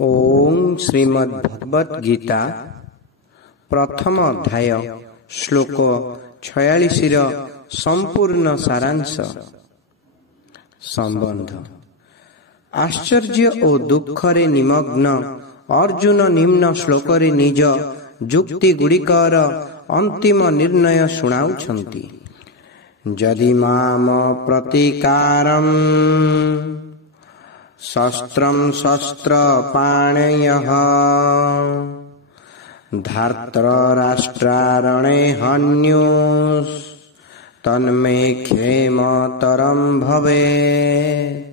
ओम श्रीमद् भगवद गीता प्रथम अध्याय श्लोक 46 संपूर्ण सारांश। संबंध। आश्चर्य और दुख रे निमग्न अर्जुन निम्न श्लोक रे निज जुक्ति गुड़िकर अंतिम निर्णय शुणाउछन्ति। यदि माम प्रतिकारम शस्त्रं शस्त्र पाणयः धार्तराष्ट्रारणे हन्युस् तन्मे क्षेमतरं भवेत्।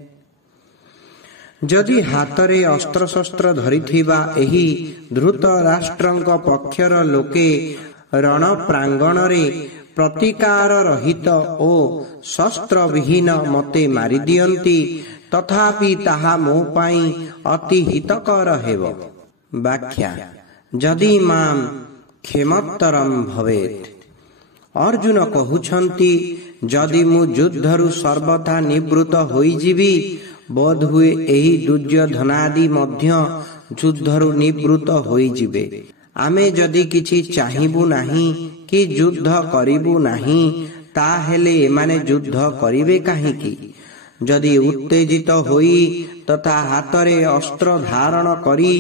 जदि हातरे अस्त्र शस्त्र धरिथिबा एही धृत राष्ट्रंक पक्षर लोके रण प्रांगण रे प्रतिकार रहित ओ शस्त्र विहीन मते मारि दियंती तथापि ताहा मो पाई अति हितकर हेब। व्याख्या। जदि माम क्षेमतरम भवेत्। अर्जुन कहुछन्ति जदि मु युद्धरु सर्वथा निवृत्त होइजिबि बोध हुए एही दुर्योधनादि मध्य युद्धरु निवृत्त होइजिबे। आमे जदि किछि चाहिबु नाही कि युद्ध करिबु नाही ताहेले एमाने युद्ध करिवे काहिकी। जदि उत्तेजित होई तथा हातरे अस्त्र धारण करी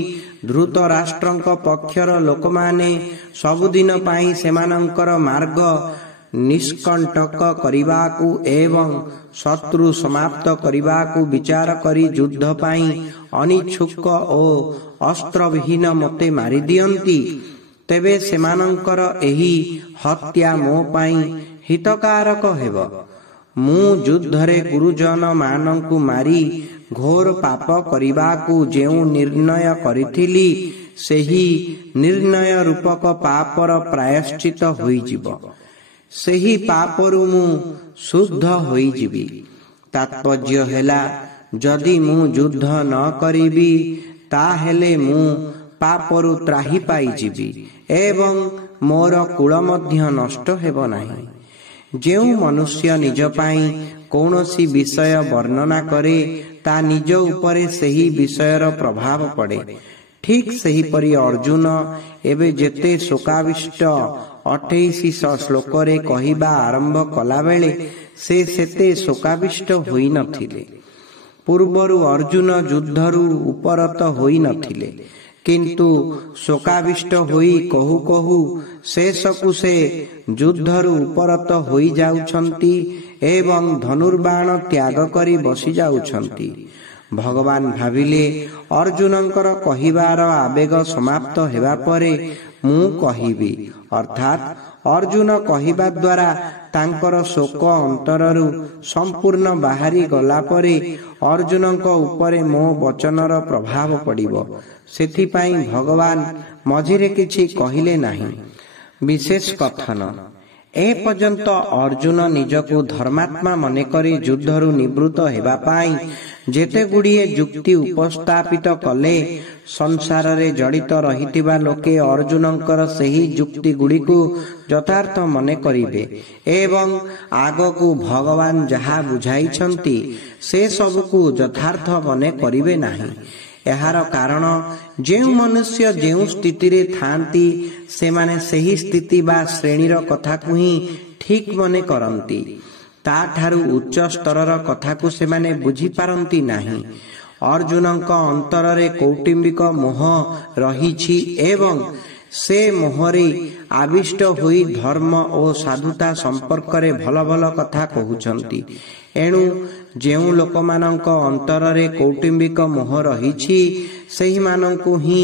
धृत राष्ट्रंक पक्षर लोकमाने सबुदिन पाई सेमानंकर मार्ग निष्कंटक करिबाकू एवं शत्रु समाप्त करिबाकू विचार करी युद्ध पाई अनिच्छुक ओ अस्त्र विहीन मते मारि दियंती तेबे सेमानंकर एही हत्या मो पाई हितकारक हेब। मु युद्धरे गुरुजन मानंकु मारी घोर पाप करिबाकू जेउ निर्णय करिथिली सेही निर्णय रूपक पापर प्रायश्चित होइजिब। सेही पापरु मु शुद्ध होइजिबि। तात्पर्य हेला जदि मु युद्ध न करिबि ताहेले मु पापरु त्राही पाइजिबि एवं मोर कुल मध्य नष्ट हेब नाही। जेउ मनुष्य निज पाई कौनसी विषय वर्णना करे ता निज उपरे सेही विषयर प्रभाव पड़े। ठीक सेही परि अर्जुन एबे जेते शोकाविष्ट 28 श्लोक रे कहिबा आरंभ कला बेले से सेते शोकाविष्ट होई नथिले। पूर्वरु अर्जुन युद्धरु उपरत होई नथिले किंतु शोकाविष्ट होई कहु कहु शेषकु से युद्धरु उपरत होई जाउछन्ति एवं धनुर्बाण त्याग करी बसी जाउछन्ति। भगवान भाविले अर्जुनंकर कहिबार आवेग समाप्त हेबा परे मु कहिबी अर्थात अर्जुन कहिबा द्वारा तांकर शोक अंतररु संपूर्ण बाहरी गला परे अर्जुनंक उपरे मो वचनर प्रभाव पड़िबो। सेथिपाई भगवान मझिरे किछि कहिले नाही। विशेष कथन। ए पर्यंत अर्जुन निजको धर्मात्मा मने करी युद्धरु निवृत्त हेबा पाई जेते गुड़िए युक्ति उपस्थापित कले संसार रे जड़ित रहितिबा लोके अर्जुनंकर सेही युक्ति गुड़िकु यथार्थ मने करिबे एवं आगकु भगवान जहा बुझाइछन्ति से सबकु यथार्थ मने करिबे नाही। एहार कारण जेउ मनुष्य जेउ स्थिति रे थांती से माने सही स्थिति बा श्रेणीर कथा को ही ठीक मने करंती। ता ठारू उच्च स्तरर कथा को से माने बुझी पारंती नाही। अर्जुनंक अंतर रे कौटुंबिक मोह रहिछि एवं से मोहरे आविष्ट होई धर्म और साधुता संपर्क रे भल भल कथा कहउछन्ति। एणु जेउ लोकमानंक अंतर रे कौटुंबिक मोह रहिछि सेहि मानंकु ही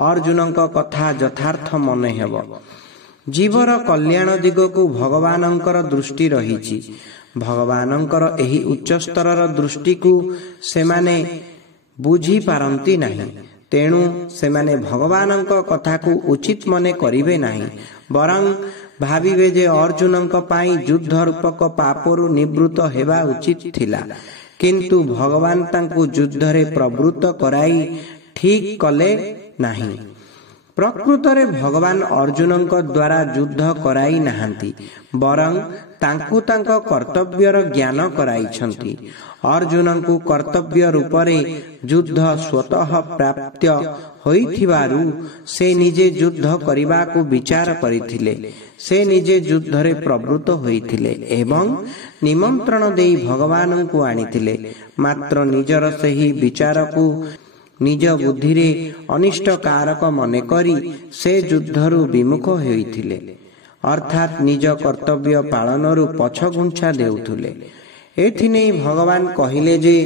अर्जुनंक कथा यथार्थ मने हेब। जीवर कल्याण दिगकु भगवानंकर दृष्टि रहिछि। भगवानंकर एही उच्च स्तरर दृष्टि को सेमाने बुझी पारंती नाही। तेणु सेमाने भगवानंक कथा को उचित मने करिवे नाही बरं भाविबे जे अर्जुनंक पाई युद्ध रूपक पापरु निवृत्त हेबा उचित थिला किंतु भगवान तांकु युद्धरे प्रवृत्त कराई ठीक कले नाही। ପ୍ରକୃତରେ ଭଗବାନ ଅର୍ଜୁନଙ୍କ ଦ୍ୱାରା ଯୁଦ୍ଧ କରାଇ ନାହାନ୍ତି, ବରଂ ତାଙ୍କୁ ତାଙ୍କ କର୍ତ୍ତବ୍ୟର ଜ୍ଞାନ କରାଇଛନ୍ତି। ଅର୍ଜୁନଙ୍କୁ କର୍ତ୍ତବ୍ୟ ରୂପରେ ଯୁଦ୍ଧ ସ୍ୱତଃ ପ୍ରାପ୍ତ ହୋଇଥିବାରୁ ସେ ନିଜେ ଯୁଦ୍ଧ କରିବାକୁ ବିଚାର କରିଥିଲେ। ସେ ନିଜେ ଯୁଦ୍ଧରେ ପ୍ରବୃତ୍ତ ହୋଇଥିଲେ ଏବଂ ନିମନ୍ତ୍ରଣ ଦେଇ ଭଗବାନଙ୍କୁ ଆଣିଥିଲେ। ମାତ୍ର ନିଜର ସେହି ବିଚାରକୁ ନିଜ ବୁଦ୍ଧିରେ ଅନିଷ୍ଟକାରକ ମନେକରି ସେ ଯୁଦ୍ଧରୁ ବିମୁଖ ହୋଇଥିଲେ, ଅର୍ଥାତ୍ ନିଜ କର୍ତ୍ତବ୍ୟ ପାଳନରୁ ପଛଘୁଞ୍ଚା ଦେଉଥିଲେ। ଏଥିନେଇ ଭଗବାନ କହିଲେ ଯେ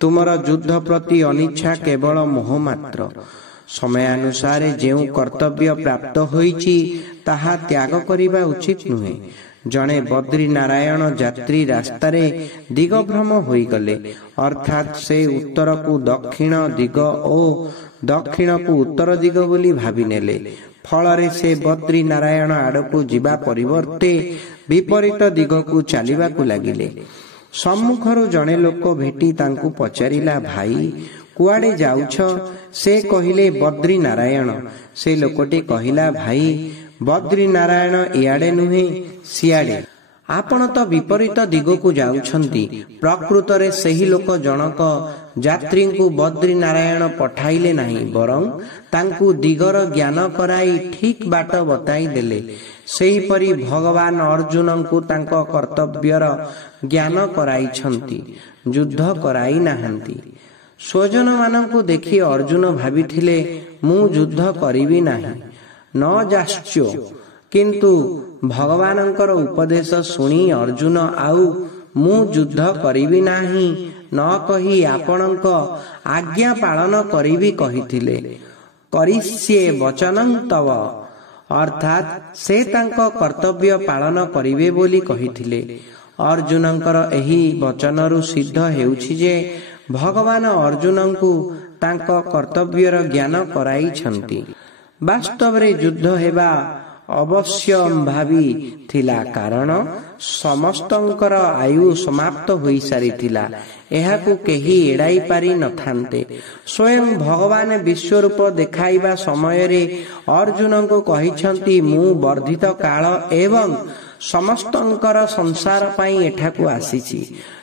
ତୁମର ଯୁଦ୍ଧ ପ୍ରତି ଅନିଚ୍ଛା କେବଳ ମୋହ ମାତ୍ର। ସମୟାନୁସାରେ ଯେଉଁ କର୍ତ୍ତବ୍ୟ ପ୍ରାପ୍ତ ହୋଇଛି ତାହା ତ୍ୟାଗ କରିବା ଉଚିତ ନୁହେଁ। ଜଣେ ବଦ୍ରୀ ନାରାୟଣ ଯାତ୍ରୀ ରାସ୍ତାରେ ଦିଗଭ୍ରମ ହୋଇଗଲେ, ଅର୍ଥାତ୍ ସେ ଉତ୍ତରକୁ ଦକ୍ଷିଣ ଦିଗ ଓ ଦକ୍ଷିଣକୁ ଉତ୍ତର ଦିଗ ବୋଲି ଭାବିନେଲେ। ଫଳରେ ସେ ବଦ୍ରୀ ନାରାୟଣ ଆଡ଼କୁ ଯିବା ପରିବର୍ତ୍ତେ ବିପରୀତ ଦିଗକୁ ଚାଲିବାକୁ ଲାଗିଲେ। ସମ୍ମୁଖରୁ ଜଣେ ଲୋକ ଭେଟି ତାଙ୍କୁ ପଚାରିଲା, ଭାଇ କୁଆଡ଼େ ଯାଉଛ? ସେ କହିଲେ, ବଦ୍ରୀ ନାରାୟଣ। ସେ ଲୋକଟି କହିଲା, ଭାଇ ବଦ୍ରୀ ନାରାୟଣ ଇଆଡ଼େ ନୁହେଁ ସିଆଡ଼େ। ଆପଣ ତ ବିପରୀତ ଦିଗକୁ ଯାଉଛନ୍ତି। ପ୍ରକୃତରେ ସେହି ଲୋକ ଜଣକ ଯାତ୍ରୀଙ୍କୁ ବଦ୍ରୀ ନାରାୟଣ ପଠାଇଲେ ନାହିଁ, ବରଂ ତାଙ୍କୁ ଦିଗର ଜ୍ଞାନ କରାଇ ଠିକ୍ ବାଟ ବତାଇ ଦେଲେ। ସେହିପରି ଭଗବାନ ଅର୍ଜୁନଙ୍କୁ ତାଙ୍କ କର୍ତ୍ତବ୍ୟର ଜ୍ଞାନ କରାଇଛନ୍ତି, ଯୁଦ୍ଧ କରାଇ ନାହାନ୍ତି। ସ୍ୱଜନମାନଙ୍କୁ ଦେଖି ଅର୍ଜୁନ ଭାବିଥିଲେ, ମୁଁ ଯୁଦ୍ଧ କରିବି ନାହିଁ, ନ ଯାଶ୍ଚୋ। କିନ୍ତୁ ଭଗବାନଙ୍କର ଉପଦେଶ ଶୁଣି ଅର୍ଜୁନ ଆଉ ମୁଁ ଯୁଦ୍ଧ କରିବି ନାହିଁ ନ କହି ଆପଣଙ୍କ ଆଜ୍ଞା ପାଳନ କରିବି କହିଥିଲେ। କରିଷ୍ୟେ ବଚନଂ ତବ, ଅର୍ଥାତ୍ ସେ ତାଙ୍କ କର୍ତ୍ତବ୍ୟ ପାଳନ କରିବେ ବୋଲି କହିଥିଲେ। ଅର୍ଜୁନଙ୍କର ଏହି ବଚନରୁ ସିଦ୍ଧ ହେଉଛି ଯେ ଭଗବାନ ଅର୍ଜୁନଙ୍କୁ ତାଙ୍କ କର୍ତ୍ତବ୍ୟର ଜ୍ଞାନ କରାଇଛନ୍ତି। ବାସ୍ତବରେ ଯୁଦ୍ଧ ହେବା ଅବଶ୍ୟମ୍ଭାବୀ ଥିଲା, କାରଣ ସମସ୍ତଙ୍କର ଆୟୁ ସମାପ୍ତ ହୋଇସାରିଥିଲା। ଏହାକୁ କେହି ଏଡ଼ାଇ ପାରି ନଥାନ୍ତେ। ସ୍ୱୟଂ ଭଗବାନ ବିଶ୍ୱରୂପ ଦେଖାଇବା ସମୟରେ ଅର୍ଜୁନଙ୍କୁ କହିଛନ୍ତି, ମୁଁ ବର୍ଦ୍ଧିତ କାଳ ଏବଂ ସମସ୍ତଙ୍କର ସଂସାର ପାଇଁ ଏଠାକୁ ଆସିଛି।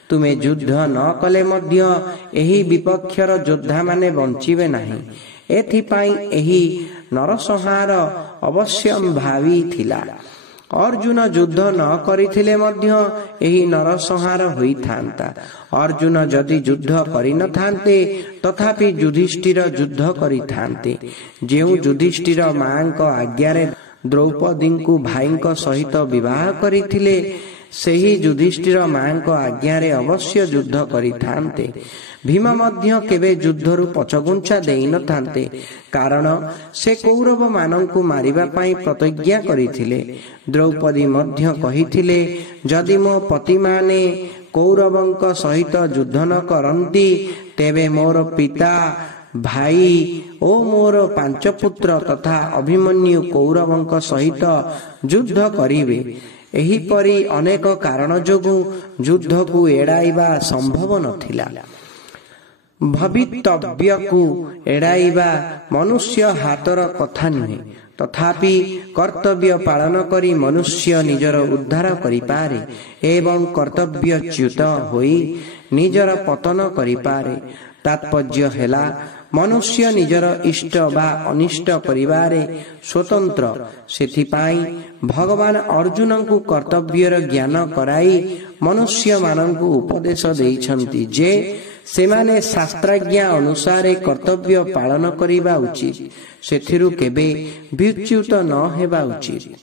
ତୁମେ ଯୁଦ୍ଧ ନ କଲେ ମଧ୍ୟ ଏହି ବିପକ୍ଷର ଯୋଦ୍ଧାମାନେ ବଞ୍ଚିବେ ନାହିଁ। ଏଥିପାଇଁ ଏହି ନରସଂହାର ଅବଶ୍ୟମ୍ଭାବୀ ଥିଲା। ଅର୍ଜୁନ ଯୁଦ୍ଧ ନ କରିଥିଲେ ମଧ୍ୟ ଏହି ନରସଂହାର ହୋଇଥାନ୍ତା। ଅର୍ଜୁନ ଯଦି ଯୁଦ୍ଧ କରିନଥାନ୍ତେ ତଥାପି ଯୁଧିଷ୍ଠିର ଯୁଦ୍ଧ କରିଥାନ୍ତେ। ଯେଉଁ ଯୁଧିଷ୍ଠିର ମାଙ୍କ ଆଜ୍ଞାରେ ଦ୍ରୌପଦୀଙ୍କୁ ଭାଇଙ୍କ ସହିତ ବିବାହ କରିଥିଲେ, ସେହି ଯୁଧିଷ୍ଠିର ମାଙ୍କ ଆଜ୍ଞାରେ ଅବଶ୍ୟ ଯୁଦ୍ଧ କରିଥାନ୍ତେ। ଭୀମ ମଧ୍ୟ କେବେ ଯୁଦ୍ଧରୁ ପଛଘୁଞ୍ଚା ଦେଇନଥାନ୍ତେ, କାରଣ ସେ କୌରବ ମାନଙ୍କୁ ମାରିବା ପାଇଁ ପ୍ରତିଜ୍ଞା କରିଥିଲେ। ଦ୍ରୌପଦୀ ମଧ୍ୟ କହିଥିଲେ, ଯଦି ମୋ ପତିମାନେ କୌରବଙ୍କ ସହିତ ଯୁଦ୍ଧ ନ କରନ୍ତି ତେବେ ମୋର ପିତା, ଭାଇ ଓ ମୋର 5 ପୁତ୍ର ତଥା ଅଭିମନ୍ୟୁ କୌରବଙ୍କ ସହିତ ଯୁଦ୍ଧ କରିବେ। ଏହିପରି ଅନେକ କାରଣ ଯୋଗୁଁ ଯୁଦ୍ଧକୁ ଏଡ଼ାଇବା ସମ୍ଭବ ନଥିଲା। ଭବିତବ୍ୟକୁ ଏଡ଼ାଇବା ମନୁଷ୍ୟ ହାତର କଥା ନୁହେଁ। ତଥାପି କର୍ତ୍ତବ୍ୟ ପାଳନ କରି ମନୁଷ୍ୟ ନିଜର ଉଦ୍ଧାର କରିପାରେ ଏବଂ କର୍ତ୍ତବ୍ୟଚ୍ୟୁତ ହୋଇ ନିଜର ପତନ କରିପାରେ। ତାତ୍ପର୍ଯ୍ୟ ହେଲା, ମନୁଷ୍ୟ ନିଜର ଇଷ୍ଟ ବା ଅନିଷ୍ଟ କରିବାରେ ସ୍ୱତନ୍ତ୍ର। ସେଥିପାଇଁ ଭଗବାନ ଅର୍ଜୁନଙ୍କୁ କର୍ତ୍ତବ୍ୟର ଜ୍ଞାନ କରାଇ ମନୁଷ୍ୟମାନଙ୍କୁ ଉପଦେଶ ଦେଇଛନ୍ତି ଯେ ସେମାନେ ଶାସ୍ତ୍ରାଜ୍ଞା ଅନୁସାରେ କର୍ତ୍ତବ୍ୟ ପାଳନ କରିବା ଉଚିତ, ସେଥିରୁ କେବେ ବିଚ୍ୟୁତ ନ ହେବା ଉଚିତ।